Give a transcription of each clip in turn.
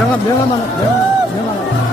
명함 명함 하나 명함 명함 하나.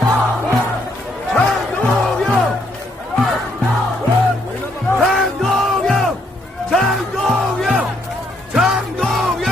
장동영! 장동영! 장동영! 장동영!